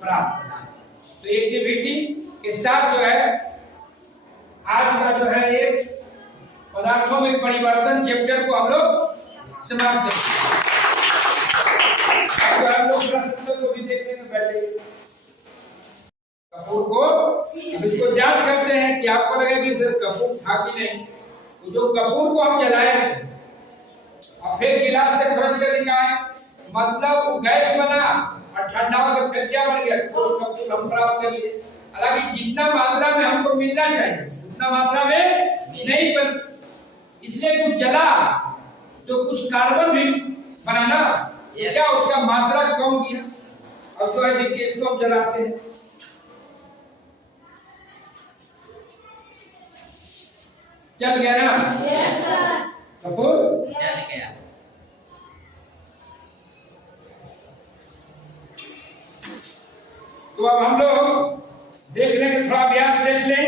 प्राप्त होना। तो एक्टिविटी के साथ जो है आज का जो है एक पदार्थों में परिवर्तन चैप्टर को हम लोग समाप्त करेंगे। अब हम लोग प्रश्न को भी देखने में बैठे कपूर को इसको जांच करते हैं कि आपको लगे कि सर कपूर था कि नहीं। तो जो कपूर को हम जलाए और फिर गिलास से खर्च कर निकाले, मतलब गैस बना और ठंडा होकर कच्चा बन गया, तो कपूर हम प्राप्त कर लिए। हालांकि जितना मात्रा में हमको मिलना चाहिए उतना मात्रा में नहीं बन, इसलिए कुछ जला तो कुछ कार्बन भी बनाना, क्या उसका मात्रा कम किया। अब जो है देखिए इसको हम जलाते हैं, जल गया ना? Yes sir. कपूर जल गया। तो अब हम लोग देख लेंगे, थोड़ा अभ्यास देख लें।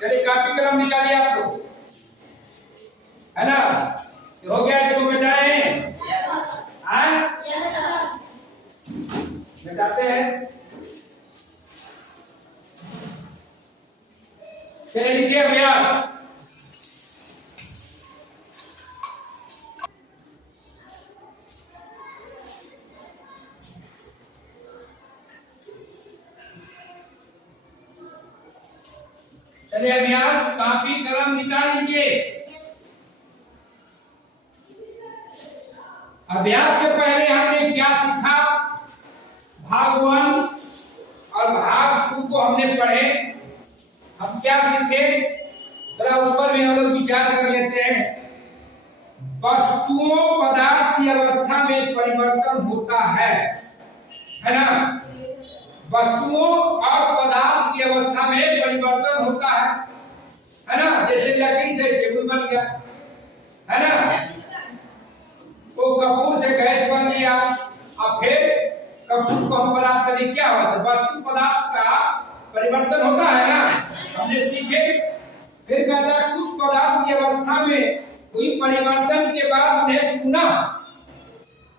चलिए कापी कलम निकालिए आप लोग, है ना? हो गया, इसको मिटाएं। मिटाते हैं। चलिए लिखिए अभ्यास। चलिए अभ्यास, कापी कलम निकाल लीजिए। अभ्यास के पहले हमने क्या सीखा, भाग 1 और भाग 2 को हमने पढ़े। हम क्या सीखे जरा उस पर भी हम लोग विचार कर लेते हैं। वस्तुओं पदार्थ की अवस्था में परिवर्तन होता है ना? वस्तुओं और पदार्थ की अवस्था में परिवर्तन होता है ना? जैसे लकड़ी से टेबल बन गया, है ना? तो कपूर से गैस बन गया और फिर कपूर को हम प्राप्त करें, क्या होता है? वस्तु पदार्थ का परिवर्तन होता है ना, हमने सीखे। फिर कहता है कुछ पदार्थ की अवस्था में हुई परिवर्तन के बाद उन्हें पुनः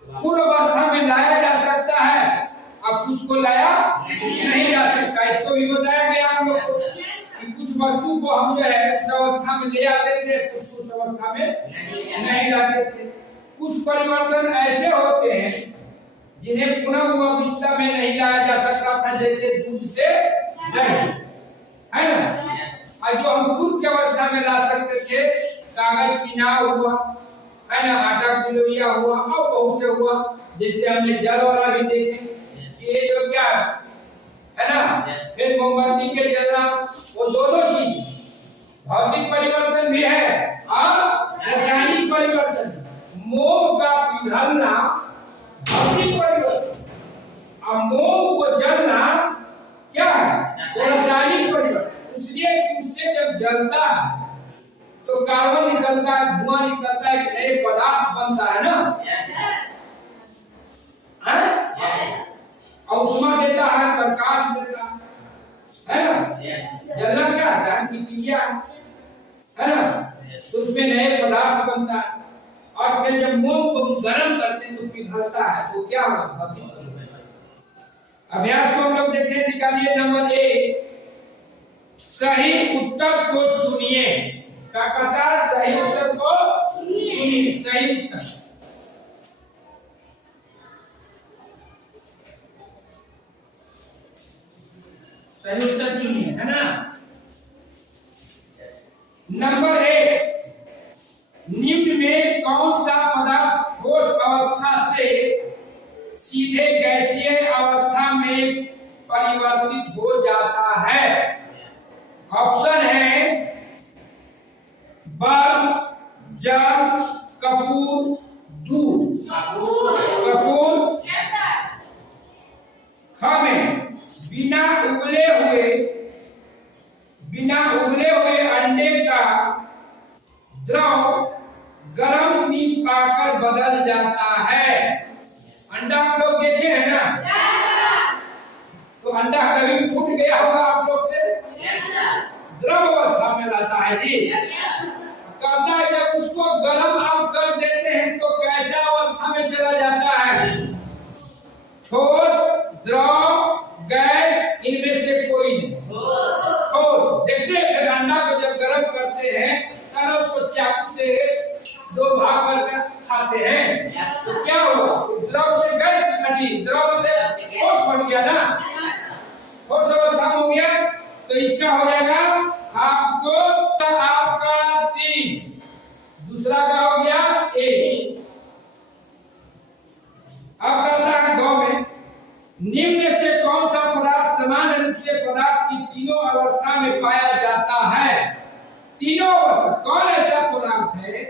पूर्व अवस्था में लाया जा सकता है, अब कुछ को लाया नहीं जा सकता। इसको भी बताया गया हम लोग को कि कुछ वस्तु को हम जो है उस अवस्था में ले आते थे, कुछ उस अवस्था में नहीं लाते थे। कुछ परिवर्तन ऐसे होते हैं जिन्हें पुनः हुआ अवस्था में नहीं लाया जा सकता था, जैसे दूध से दही, है ना? और जो हम पूर्व की अवस्था में ला सकते थे, कागज की नाव हुआ, है ना, आटा की लोइया हुआ और बहुत से हुआ। जैसे हमने जल वाला भी देखे, ये जो क्या है ना, फिर मोमबत्ती के जलना, वो दोनों चीज भौतिक परिवर्तन भी है और रासायनिक परिवर्तन। मोम का पिघलना भौतिक परिवर्तन और मोम को जलना क्या है? वो रासायनिक परिवर्तन। इसलिए उससे जब जलता है तो कार्बन निकलता है, धुआं निकलता है, एक नए पदार्थ बनता है ना, और उष्मा देता है, प्रकाश देता है ना? जलना क्या है? क्रिया है ना? तो उसमें नए पदार्थ बनता है और फिर जब मोम को गर्म करते हैं तो पिघलता है, तो क्या होगा? अभ्यास को हम लोग देखें, निकालिए नंबर 1, सही उत्तर को चुनिए। क्या कहता है? सही उत्तर को चुनिए। सही उत्तर, सही उत्तर चुनिए, है ना? नंबर 1, निम्न में कौन सा पदार्थ ठोस अवस्था से सीधे गैसीय अवस्था में परिवर्तित हो जाता है? ऑप्शन है बर्फ, जल, कपूर, दूध। कपूर। ख में बिना उबले हुए अंडे का द्रव गर्म में पाकर बदल जाता है। अंडा आप लोग देखे हैं ना? तो अंडा कभी फूट गया होगा आप लोग से? द्रव अवस्था में रहता है जी। कहता है जब उसको गर्म आप कर देते हैं तो कैसा अवस्था में चला जाता है? ठोस, द्रव, गैस, ठंडा को जब गर्म करते हैं तब उसको चाकू से 2 भाग करके खाते हैं तो क्या होगा? द्रव से गैस निकली, द्रव से ठोस बन गया ना, ठोस अवस्था हो गया। तो इसका हो जाएगा आपको आपका 3, दूसरा का हो गया 1। अब करता है 2 में, निम्न से कौन सा पदार्थ सामान्य रूप से पदार्थ की तीनों अवस्था में पाया जाता है? तीनों अवस्था, कौन ऐसा पदार्थ है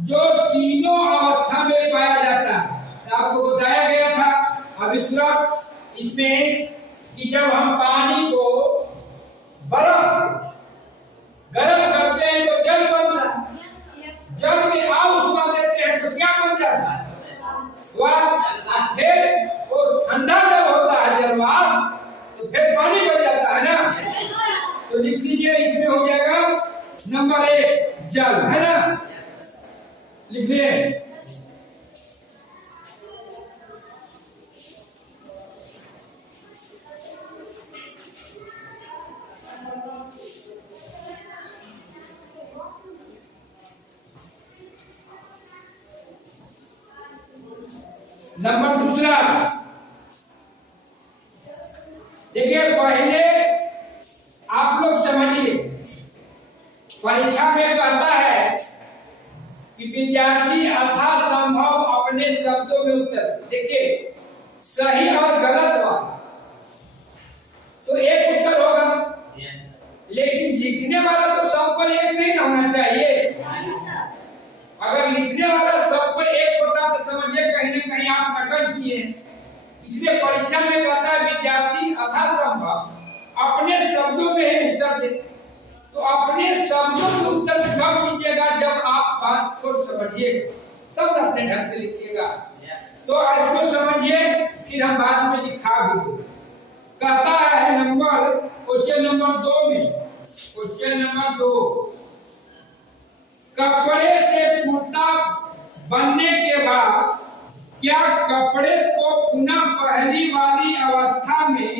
जो तीनों अवस्था में पाया जाता है? तो आपको बताया गया था अभी तुरंत इसमें कि जब हम पानी को बर्फ गर्म करते हैं तो जल बनता है, जल में उष्मा देते हैं तो क्या बन जाता है? फिर वो ठंडा जब होता है जलवाष्प तो फिर पानी बन जाता है ना। तो लिख लीजिए इसमें हो जाएगा नंबर 1 जल, है ना, लिखिए। नंबर दूसरा, देखिए पहले आप लोग समझिए, परीक्षा में कहता है कि विद्यार्थी यथासंभव अपने शब्दों में उत्तर, देखिए सही और गलत वाला तो एक उत्तर होगा, लेकिन लिखने वाला तो सब पर एक नहीं होना चाहिए। अगर लिखने वाला सब पर एक होता तो समझिए कहीं न कहीं आप नकल किए। इसलिए परीक्षा में कहता है विद्यार्थी यथासंभव अपने शब्दों में ही उत्तर दे। तो अपने शब्दों में उत्तर कब कीजिएगा? जब आप बात को समझिएगा तब अपने ढंग से लिखिएगा। तो इसको समझिए, फिर हम बाद में लिखा भी। कहता है क्वेश्चन नंबर 2 में, क्वेश्चन नंबर 2, कपड़े से कुर्ता बनने के बाद क्या कपड़े को पुनः पहली वाली अवस्था में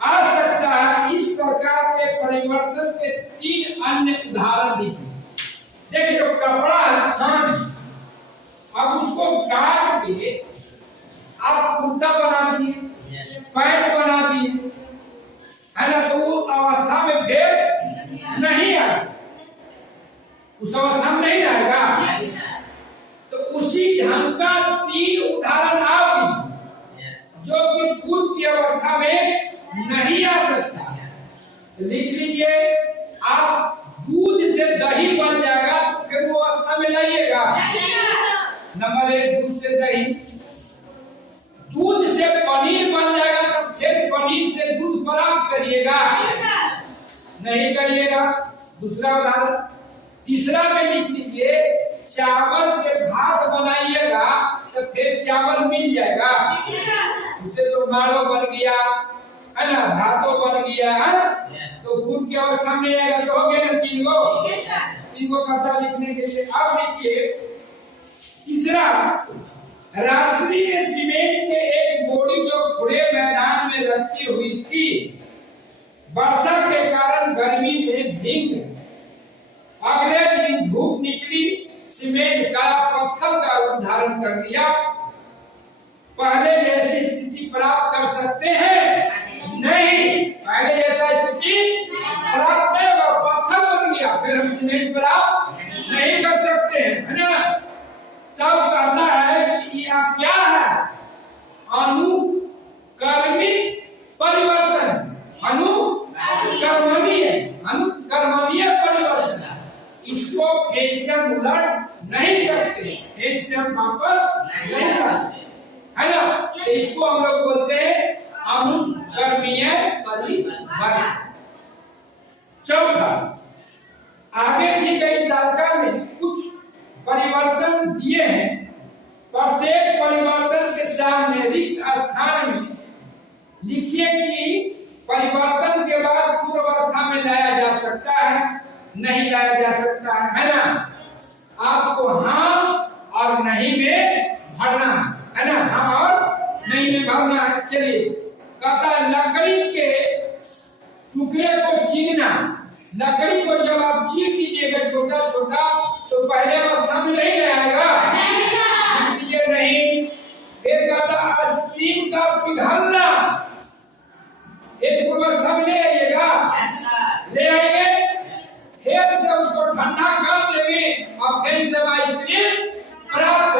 आ सकता है? इस प्रकार के परिवर्तन के 3 अन्य उदाहरण दीजिए। देखिए जो कपड़ा है, अब उसको काट के आप कुर्ता बना दिए, पैंट बना दिए, है ना, तो वो अवस्था में भेद नहीं आएगा, उस अवस्था में नहीं आएगा। तो उसी ढंग का 3 उदाहरण आप जो कि पूर्व की अवस्था में नहीं आ सकता। लिख लीजिए, आप दूध से दही बन जाएगा तो फिर वो अवस्था में लाइएगा। नंबर 1 दूध से दही, दूध से पनीर बन जाएगा तो फिर पनीर से दूध प्राप्त करिएगा, नहीं करिएगा। दूसरा उदाहरण, तीसरा में लिख लीजिए, चावल के भात बनाइएगा तो फिर चावल मिल जाएगा, उससे तो माड़ो बन गया, है ना, भातो बन गया, है? तो पूर्व की अवस्था में आएगा तो हो गया ना 3 गो कथा लिखने के लिए। अब लिखिए तीसरा, रात्रि में सीमेंट के एक बोरी जो खुले मैदान में रखी हुई थी, वर्षा के कारण गर्मी में भीग गई। अगले दिन धूप निकली, सीमेंट का पत्थर का रूप धारण कर दिया। पहले जैसी स्थिति प्राप्त कर सकते हैं? नहीं, पहले जैसा स्थिति प्राप्त नहीं होगा, पत्थर बन गया, फिर हम सीमेंट प्राप्त नहीं कर सकते हैं, है ना। तब कहता है कि यह क्या है? अनुकर्मिक परिवर्तन, अनुकर्मणीय परिवर्तन। इसको फेज से हम उलट नहीं सकते, फेज से हम वापस नहीं ला सकते, है ना। तो इसको हम लोग बोलते हैं अनुकर्मीय परिवर्तन। चौथा, आगे दी गई तालिका में कुछ परिवर्तन दिए हैं, प्रत्येक परिवर्तन के सामने रिक्त स्थान में लिखिए कि परिवर्तन के बाद पूर्व अवस्था में लाया जा सकता है, नहीं लाया जा सकता है ना। आपको हाँ और नहीं में भरना है ना, हाँ और नहीं में भरना है। चलिए, कहता है लकड़ी के टुकड़े को चीरना, लकड़ी को जब आप चीर दीजिएगा छोटा छोटा तो पहले अवस्था में नहीं आएगा, ये नहीं। फिर कहता आइसक्रीम का पिघलना, एक अवस्था में ले आइएगा, ले आएंगे, फिर से उसको ठंडा कर देंगे और फिर जब आइसक्रीम प्राप्त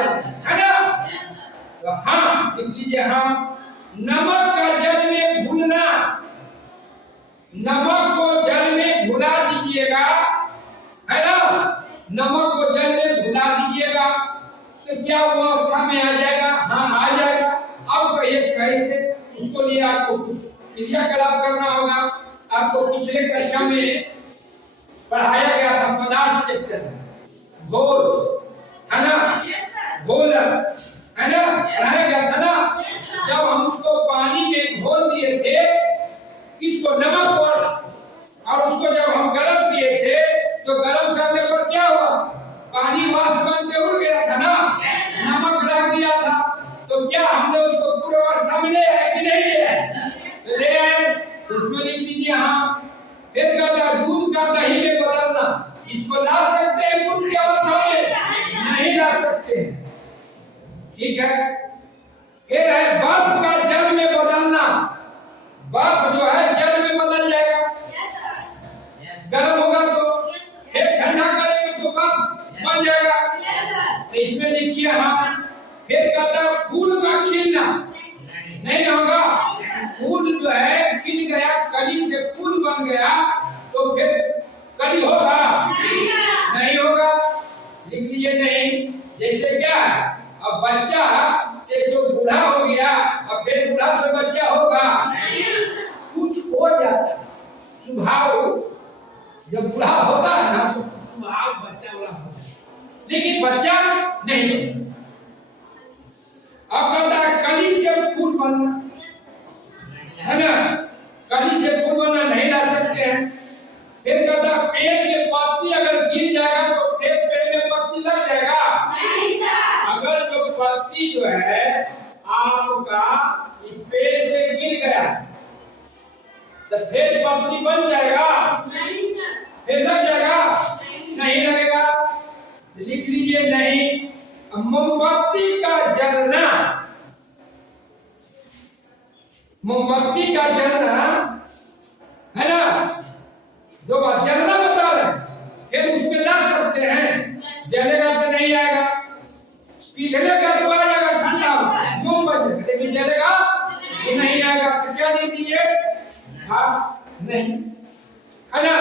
है ना। तो हाँ लिख लीजिए, हाँ नमक का जल में घुलना, नमक को जल में घुला दीजिएगा, है ना, नमक को जल में घुला दीजिएगा तो क्या वो अवस्था में आ जाएगा? हाँ आ जाएगा। अब कहिए कैसे? उसको लिए आपको कुछ क्रियाकलाप करना होगा। आपको पिछले कक्षा में पढ़ाया गया था पदार्थ चैप्टर, घोल, है ना, घोल, है ना, पढ़ाया गया था ना। जब हम उसको पानी में घोल दिए थे, इसको नमक और उसको जब हम गर्म किए थे तो गर्म करने पर क्या हुआ? पानी वाष्प बन के उड़ गया था ना, नमक रख दिया था। तो क्या हमने उसको पूर्व अवस्था में ले आए कि नहीं ले आए? ले आए। उसमें लिख दीजिए हाँ। फिर कहता है दूध का दही में बदलना, इसको ला सकते हैं पूर्व की अवस्था में? नहीं ला सकते, ठीक है। फिर है बर्फ का जल में बदलना, बर्फ जो है जल में बदल जाएगा, गर्म होगा तो, फिर ठंडा करेंगे तो बर्फ बन जाएगा। तो इसमें लिखिए हाँ। फिर कहता है फूल का खिलना, नहीं होगा, फूल जो है खिल गया, कली से फूल बन गया तो फिर कली होगा? नहीं होगा, लिख लीजिए नहीं। जैसे क्या, अब बच्चा से जो बूढ़ा हो गया अब फिर बूढ़ा से बच्चा होगा? कुछ हो जाता है, स्वभाव जब बूढ़ा होता है ना तो स्वभाव बच्चा वाला होता है, लेकिन बच्चा नहीं। अब कहता है कली से फूल बनना, है ना, कली से फूल बनना नहीं ला सकते हैं। फिर कहता है पेड़ के पत्ती अगर गिर जाएगा तो फिर पेड़ में पत्ती लग जाएगा? अगर जो पत्ती जो है आपका पेड़ से गिर गया तो फिर पत्ती बन जाएगा? फिर लग जाएगा? नहीं लगेगा। लिख लीजिए नहीं। मोमबत्ती का जलना, मोमबत्ती का जलना, है ना, दो बार जलना बता रहे, फिर उसमें ला सकते हैं, जलेगा तो नहीं आएगा, पिघलेगा तो आ जाएगा, ठंडा मोम बन जाएगा, लेकिन जलेगा तो नहीं आएगा। तो क्या दे दीजिए? हाँ नहीं, है ना।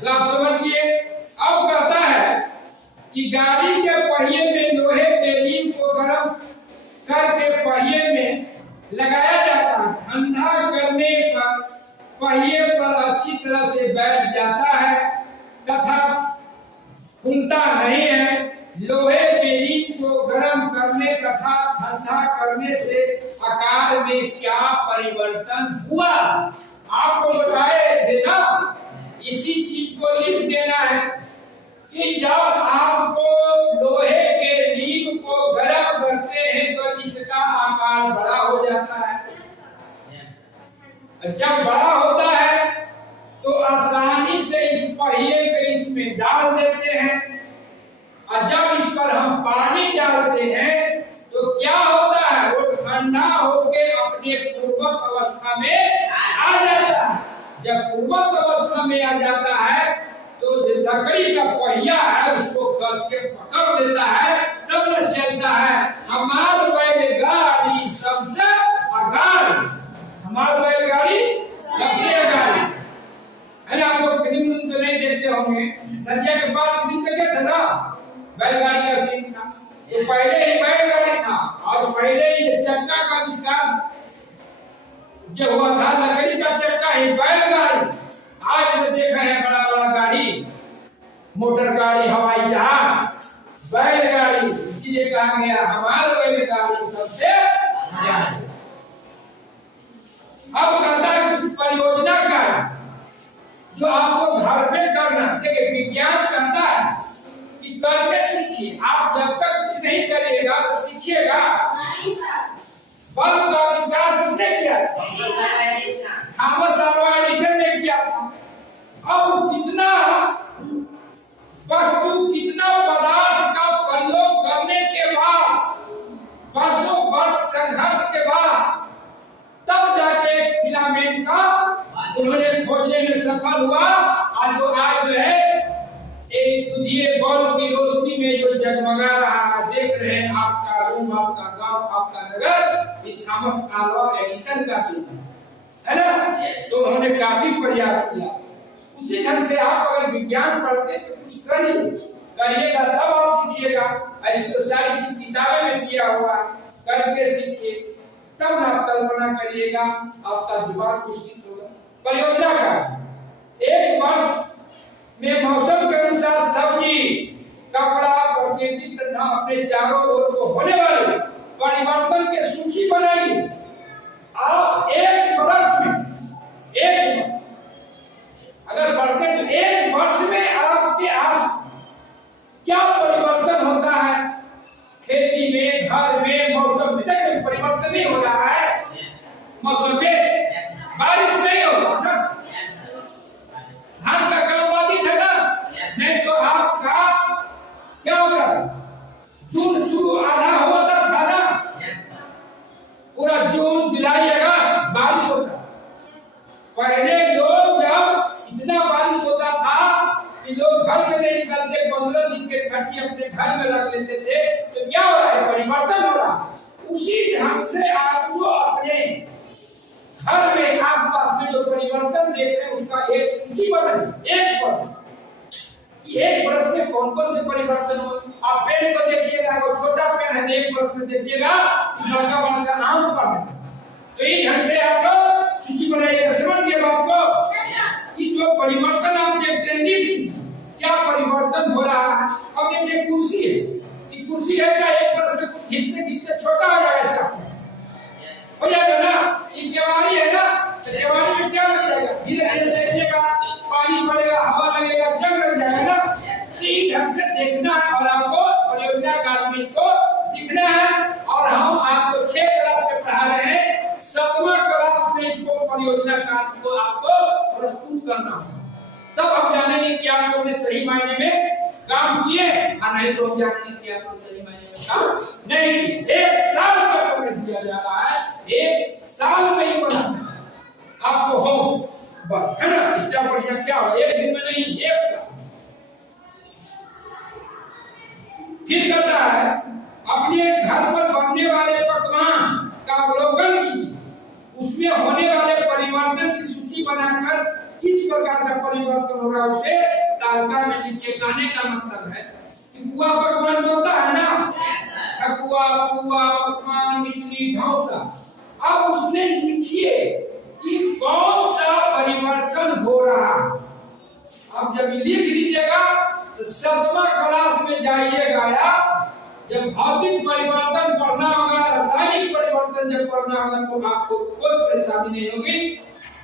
तो आप समझिए। अब कहता है कि गाड़ी के पहिए में लोहे के नीम को गर्म करके पहिए में लगाया जाता है, ठंडा करने पर पहिए पर अच्छी तरह से बैठ जाता है तथा खुलता नहीं है। लोहे के नीम को गर्म करने तथा ठंडा करने से आकार में क्या परिवर्तन हुआ? आपको बताए थे ना, इसी चीज को लिख देना है कि जब आपको लोहे के नीम को गर्म करते हैं तो इसका आकार बड़ा हो जाता है। जब बड़ा होता है तो आसानी से इस पहिए को इसमें डाल देते हैं, और जब इस पर हम पानी डालते हैं तो क्या होता है? वो ठंडा होके अपने पूर्वक अवस्था में आ जाता है। जब पूर्वक अवस्था में आ जाता है तो लकड़ी का पहिया है उसको कस के पकड़ लेता है, तब न चलता है। हमारी बैलगाड़ी सबसे आगाड़ी, हमारी बैलगाड़ी सबसे आगाड़ी, है ना। आप लोग फिल्म तो नहीं देखते होंगे, नदिया के पास फिल्म देखे थे ना, बैलगाड़ी का सीन था। तो पहले ही बैलगाड़ी था और पहले ही चक्का का आविष्कार जो हुआ था, लकड़ी का चक्का ही बैलगाड़ी। आज तो देखा है बड़ा बड़ा गाड़ी, मोटर गाड़ी, हवाई जहाज, बैलगाड़ी, इसीलिए कहा गया हमारी बैलगाड़ी सबसे आगे। अब कहता है कुछ परियोजना का जो आपको घर पे करना। देखिए विज्ञान कहता है कि करके सीखिए। आप जब तक कुछ नहीं करिएगा तो सीखिएगा। बल्ब का आविष्कार किसने किया? थॉमस अल्वा एडिसन ने किया था। अब कितना थॉमस अल्वा एडिसन का भी है ना। तो उन्होंने काफी प्रयास किया। उसी ढंग से आप अगर विज्ञान पढ़ते तो कुछ करिएगा तब आप सीखिएगा। ऐसी तो सारी चीज किताबें में किया हुआ है, करके सीखिए तब आप कल्पना करिएगा, आपका दिमाग विकसित होगा। परियोजना का एक वर्ष में मौसम के अनुसार सब्जी, कपड़ा, प्रकृति तथा अपने चारों ओर को होने वाले परिवर्तन की सूची बनाइए। आप एक वर्ष में अगर पढ़ते तो एक वर्ष में आपके आस क्या परिवर्तन होता है, खेती में, घर में, मौसम में। देखिए परिवर्तन नहीं हो रहा है, मौसम में बारिश नहीं हो रहा है, धान का काम बाधित है ना, नहीं तो आपका क्या होता है, जून शुरू आधा होता था ना, पूरा जून जुलाई अगस्त बारिश होता। पहले लोग जब इतना बारिश होता था कि लोग घर से नहीं निकलते, 15 दिन के खर्ची अपने घर में रख लेते थे। तो क्या हो रहा है, परिवर्तन हो रहा है। उसी ढंग से आपको अपने घर में आसपास में जो परिवर्तन देख रहे हैं उसका एक सूची बनाइए। एक वर्ष में कौन कौन से परिवर्तन हो। आप पेड़ को देखिएगा, वो छोटा पेड़ है, एक वर्ष में देखिएगा लड़का बनकर आम पर। तो इस ढंग से आप सूची बनाइएगा। समझ गए बात को कि जो परिवर्तन आप देखते हैं क्या परिवर्तन हो रहा है। अब देखिए कुर्सी है, कि कुर्सी है क्या एक वर्ष में कुछ घिसते छोटा हो जाएगा, इसका हो जाएगा ना। ये केवाड़ी है ना, केवाड़ी में क्या लग जाएगा, धीरे धीरे देखिएगा, पानी पड़ेगा, हवा लगेगा, जंग लग जाएगा ना। इस ढंग से देखना है और आपको परियोजना काल में इसको दिखना है। और हम आपको 6 क्लास में पढ़ा रहे हैं, 7वां क्लास में इसको परियोजना काल को आपको प्रस्तुत करना है। तब हम जानेंगे कि आप लोगों ने सही मायने में काम किए और नहीं तो हम जानेंगे कि आप लोग सही मायने में काम नहीं। 1 साल का समय दिया जा रहा है, 1 साल में ही बना आपको हो बस, है ना। इससे बढ़िया क्या हो, एक दिन में नहीं, 1 साल। ठीक कहता है अपने घर पर बनने वाले पकवान का अवलोकन कीजिए, उसमें होने वाले परिवर्तन की सूची बनाकर किस प्रकार का परिवर्तन हो रहा है उसे तालिका में लिखिए। कहने का मतलब है कि पुआ पकवान बनता है ना, ठकुआ, पुआ, पकवान, इडली, डोसा। आप उसमें लिखिए कि कौन सा परिवर्तन हो रहा है। आप जब लिख लीजिएगा तो 7वां क्लास में जाइएगा आप, जब भौतिक परिवर्तन पढ़ना होगा, रासायनिक परिवर्तन जब पढ़ना होगा तो आपको कोई परेशानी नहीं होगी।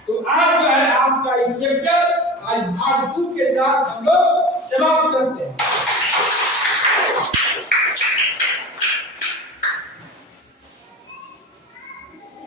तो आज जो है आपका ये चैप्टर आज भाग 2 के साथ हम लोग समाप्त करते हैं।